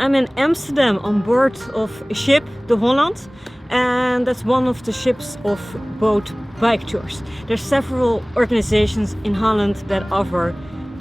I'm in Amsterdam on board of a ship, the Holland, and that's one of the ships of Boat Bike Tours. There's several organizations in Holland that offer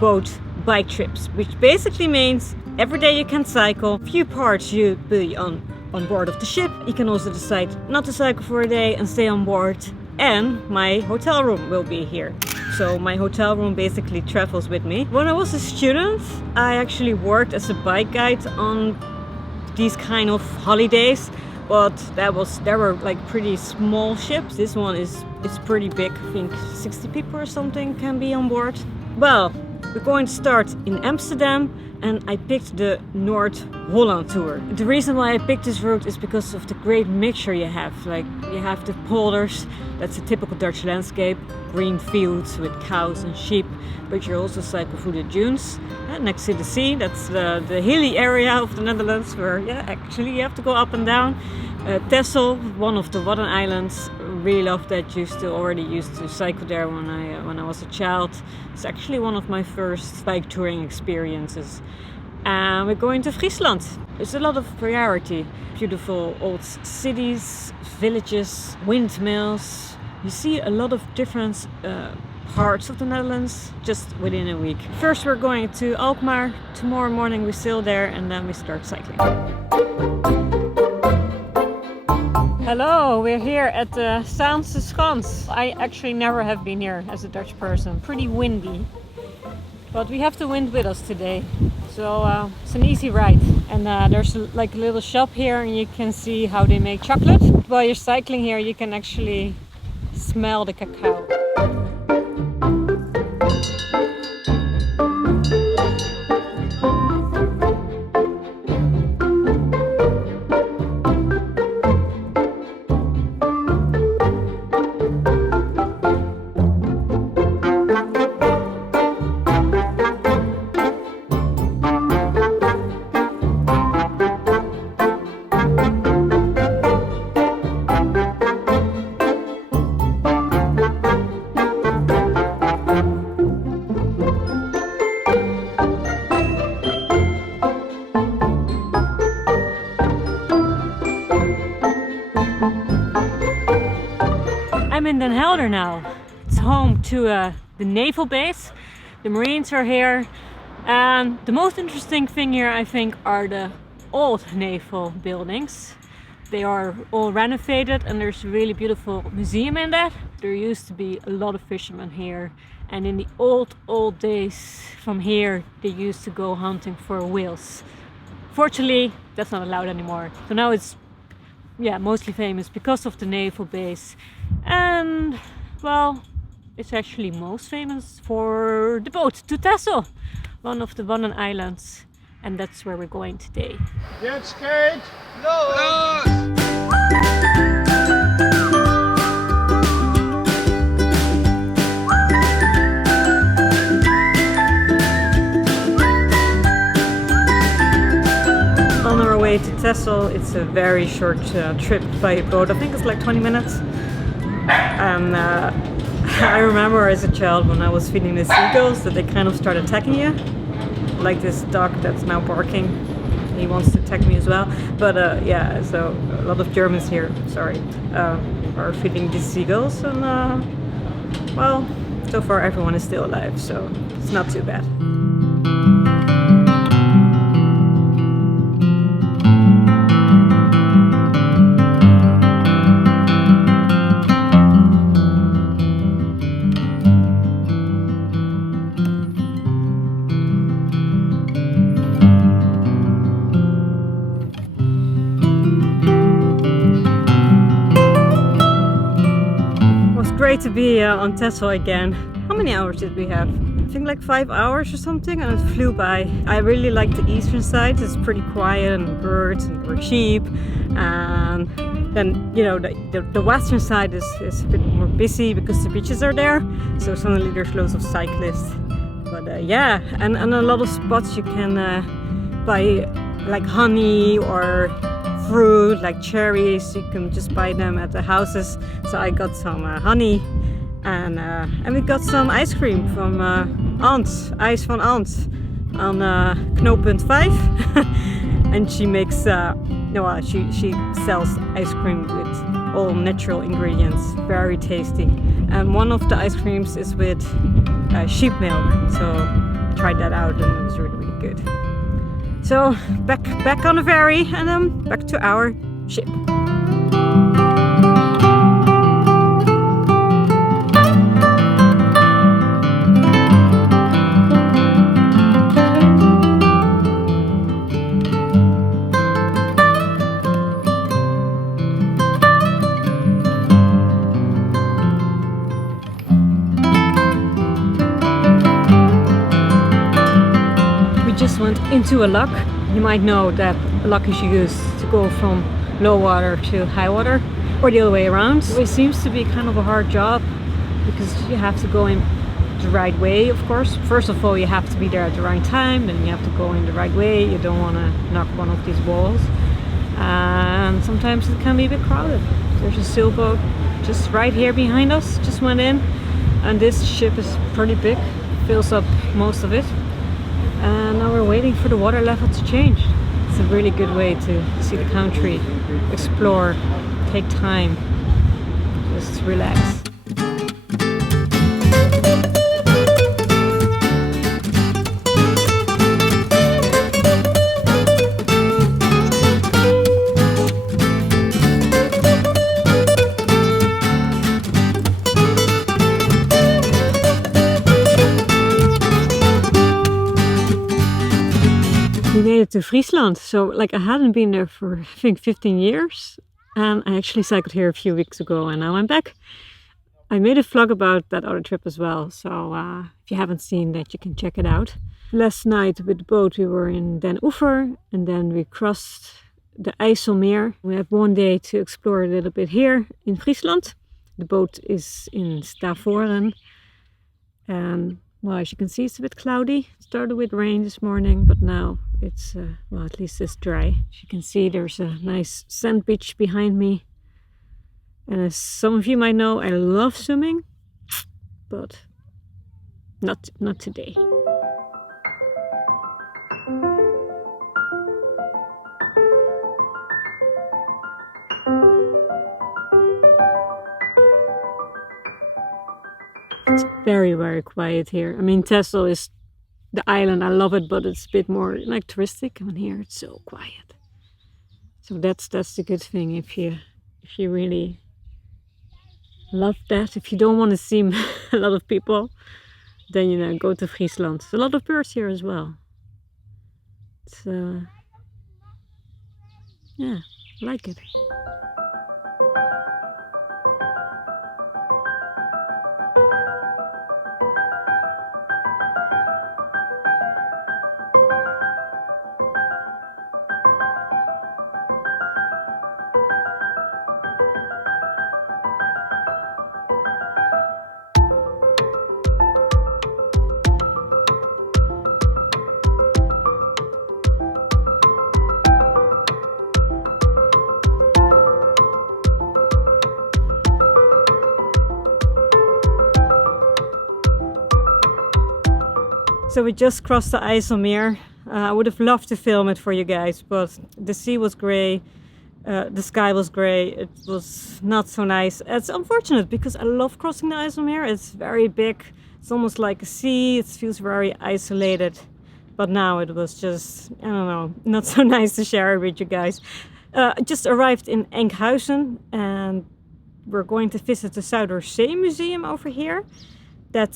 boat bike trips, which basically means every day you can cycle. A few parts you be on board of the ship. You can also decide not to cycle for a day and stay on board, and my hotel room will be here. So my hotel room basically travels with me. When I was a student, I actually worked as a bike guide on these kind of holidays, but there were like pretty small ships. This one is pretty big. I think 60 people or something can be on board. Well, we're going to start in Amsterdam, and I picked the North Holland tour. The reason why I picked this route is because of the great mixture you have. Like, you have the polders, that's a typical Dutch landscape, green fields with cows and sheep, but you also cycle through the dunes next to the sea. That's the hilly area of the Netherlands where actually you have to go up and down. Texel, one of the Wadden Islands, really love that. Already used to cycle there when I was a child. It's actually one of my first bike touring experiences. We're going to Friesland. There's a lot of variety. Beautiful old cities, villages, windmills. You see a lot of different parts of the Netherlands just within a week. First we're going to Alkmaar. Tomorrow morning we sail there and then we start cycling. Hello, we're here at the Zaanse Streek. I actually never have been here as a Dutch person. Pretty windy, but we have the wind with us today, so it's an easy ride. And there's like a little shop here, and you can see how they make chocolate. While you're cycling here, you can actually smell the cacao. Now it's home to the Naval Base. The Marines are here, and the most interesting thing here, I think, are the old naval buildings. They are all renovated, and there's a really beautiful museum in that. There used to be a lot of fishermen here, and in the old days from here they used to go hunting for whales. Fortunately, that's not allowed anymore, so now it's mostly famous because of the Naval Base. And well, it's actually most famous for the boat to Texel, one of the Wadden Islands, and that's where we're going today. Jet skate! No! On our way to Texel, it's a very short trip by boat. I think it's like 20 minutes. And I remember as a child when I was feeding the seagulls that they kind of start attacking you. Like this dog that's now barking. He wants to attack me as well. But so a lot of Germans here, are feeding these seagulls. And well, so far everyone is still alive, so it's not too bad. Great to be on Texel again. How many hours did we have? I think like 5 hours or something, and it flew by. I really like the eastern side. It's pretty quiet and birds and sheep. And then, you know, the western side is a bit more busy because the beaches are there. So suddenly there's loads of cyclists. But and a lot of spots you can buy like honey or fruit like cherries. You can just buy them at the houses. So I got some honey, and we got some ice cream from Ants, Ijs van Ants on knooppunt 5. And she makes she sells ice cream with all natural ingredients, very tasty. And one of the ice creams is with sheep milk, so I tried that out and it was really good. So back on the ferry and then back to our ship. Went into a lock. You might know that a lock is used to go from low water to high water, or the other way around. So it seems to be kind of a hard job because you have to go in the right way, of course. First of all, you have to be there at the right time, then you have to go in the right way. You don't want to knock one of these walls, and sometimes it can be a bit crowded. There's a sailboat just right here behind us, just went in, and this ship is pretty big, fills up most of it. And now we're waiting for the water level to change. It's a really good way to see the country, explore, take time, just relax. We made it to Friesland, so like I hadn't been there for I think 15 years, and I actually cycled here a few weeks ago and now I'm back. I made a vlog about that other trip as well, so if you haven't seen that you can check it out. Last night with the boat we were in Den Oever and then we crossed the IJsselmeer. We have one day to explore a little bit here in Friesland. The boat is in Stavoren, and well, as you can see, it's a bit cloudy. It started with rain this morning, but now it's, well, at least it's dry. As you can see, there's a nice sand beach behind me. And as some of you might know, I love swimming, but not today. It's very quiet here. I mean, Texel is the island. I love it, but it's a bit more like touristic. And here it's so quiet. So that's the good thing if you really love that. If you don't want to see a lot of people, then go to Friesland. There's a lot of birds here as well. So yeah, I like it. So we just crossed the IJsselmeer. I would have loved to film it for you guys, but the sea was grey, the sky was grey, it was not so nice. It's unfortunate because I love crossing the IJsselmeer. It's very big, it's almost like a sea, it feels very isolated. But now it was just, I don't know, not so nice to share it with you guys. Just arrived in Enkhuizen and we're going to visit the Zaanse Museum over here. That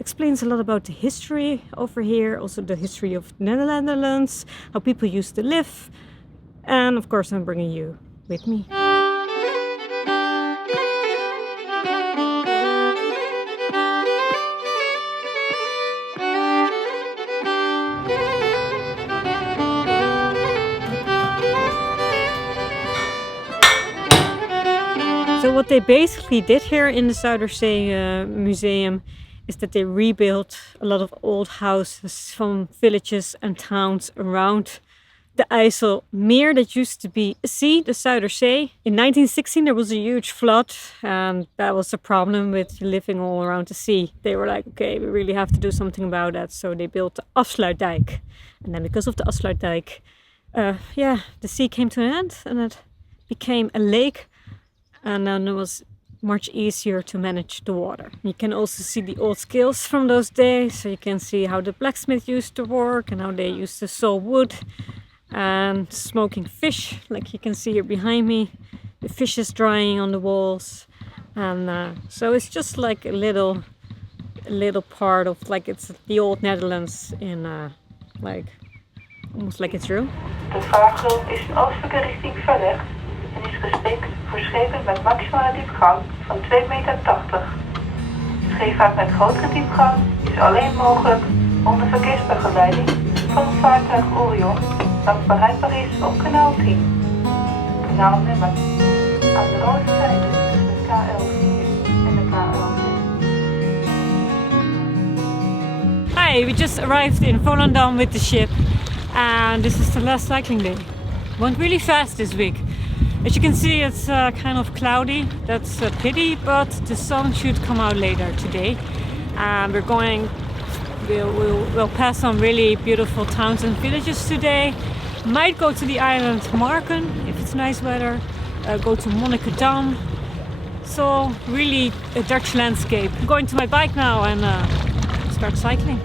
explains a lot about the history over here, also the history of the Netherlands, how people used to live, and of course I'm bringing you with me. So what they basically did here in the Zaanse Museum is that they rebuilt a lot of old houses from villages and towns around the IJsselmeer that used to be a sea, the Shea. In 1916 there was a huge flood, and that was a problem with living all around the sea. They were like, okay, we really have to do something about that. So they built the Afsluitdijk. And then because of the Afsluitdijk, the sea came to an end and it became a lake. And then it was much easier to manage the water. You can also see the old skills from those days. So you can see how the blacksmith used to work and how they used to saw wood and smoking fish, like you can see here behind me. The fish is drying on the walls, and so it's just like a little part of, like, it's the old Netherlands in like almost like it's real. De vaargeul is in oostelijke richting verlegd en is geschikt voor schepen met maximale diepgang van 2,80 meter. Scheepvaart met grotere diepgang is alleen mogelijk onder verkeersbegeleiding van het vaartuig Orion dat bereikbaar is op kanaal 10. Kanaalnummer aan de rode zijde tussen de KL4 en de KL6. Hi, we just arrived in Volendam with the ship, and this is the last cycling day. Went really fast this week. As you can see, it's kind of cloudy. That's a pity, but the sun should come out later today. And we'll pass some really beautiful towns and villages today. Might go to the island Marken if it's nice weather. Go to Monnikendam. So really a Dutch landscape. I'm going to my bike now and start cycling.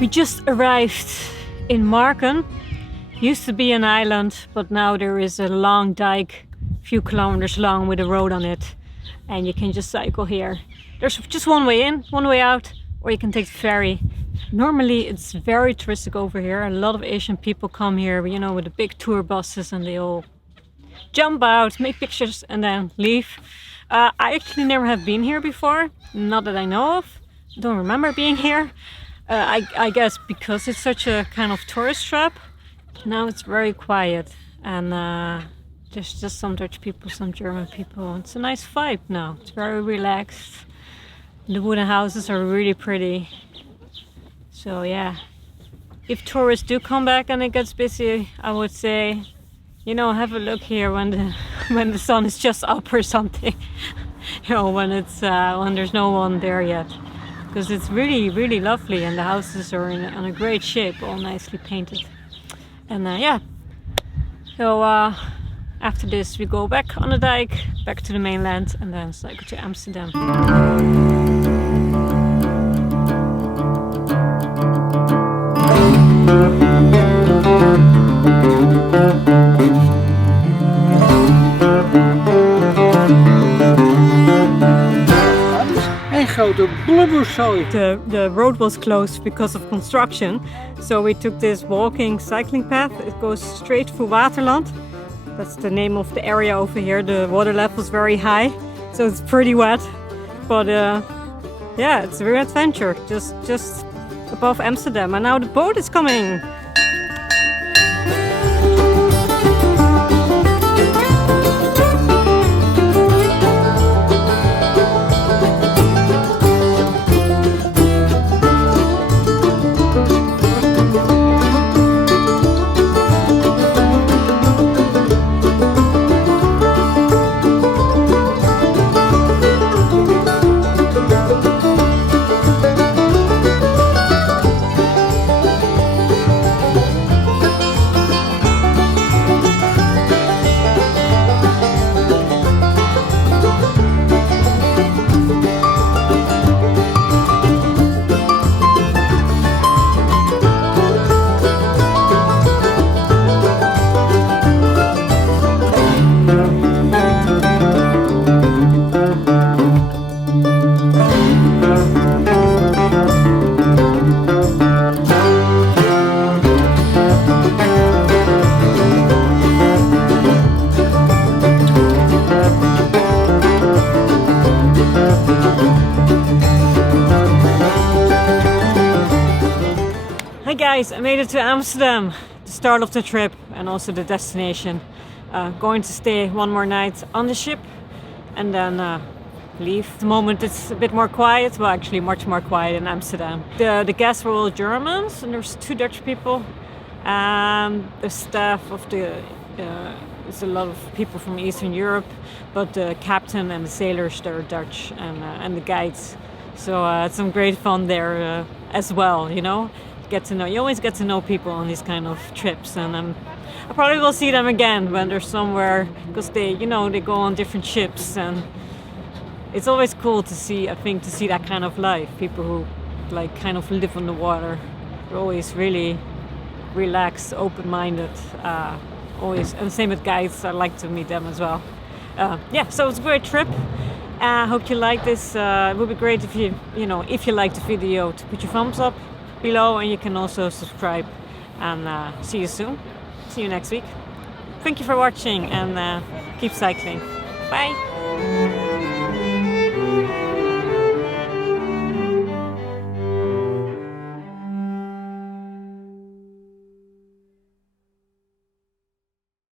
We just arrived in Marken. Used to be an island, but now there is a long dike, a few kilometers long with a road on it, and you can just cycle here. There's just one way in, one way out, or you can take the ferry. Normally it's very touristic over here. A lot of Asian people come here, you know, with the big tour buses, and they all jump out, make pictures and then leave. I actually never have been here before, not that I know of. Don't remember being here. I guess because it's such a kind of tourist trap. Now it's very quiet, and there's just some Dutch people, some German people. It's a nice vibe now. It's very relaxed. The wooden houses are really pretty. So yeah, if tourists do come back and it gets busy, I would say, you know, have a look here when the sun is just up or something. You know, when there's no one there yet. Because it's really, really lovely, and the houses are in a great shape, all nicely painted. And yeah, so after this we go back on the dike, back to the mainland, and then cycle to Amsterdam. The road was closed because of construction, so we took this walking cycling path. It goes straight through Waterland. That's the name of the area over here. The water level is very high, so it's pretty wet, but yeah, it's a real adventure just above Amsterdam. And now the boat is coming. guys, I made it to Amsterdam, the start of the trip and also the destination. Going to stay one more night on the ship and then leave. At the moment it's a bit more quiet, well actually much more quiet in Amsterdam. The guests were all Germans and there's 2 Dutch people. And the staff of there's a lot of people from Eastern Europe, but the captain and the sailors, they're Dutch, and the guides. So it's some great fun there as well, you know. You always get to know people on these kind of trips, and I probably will see them again when they're somewhere, because they go on different ships, and it's always cool to see, I think, to see that kind of life. People who like kind of live on the water. They're always really relaxed, open-minded, always, and same with guides. I like to meet them as well. Yeah, so it's a great trip. I hope you like this. It would be great if if you like the video, to put your thumbs up below, and you can also subscribe. And see you soon. See you next week. Thank you for watching, and keep cycling. Bye.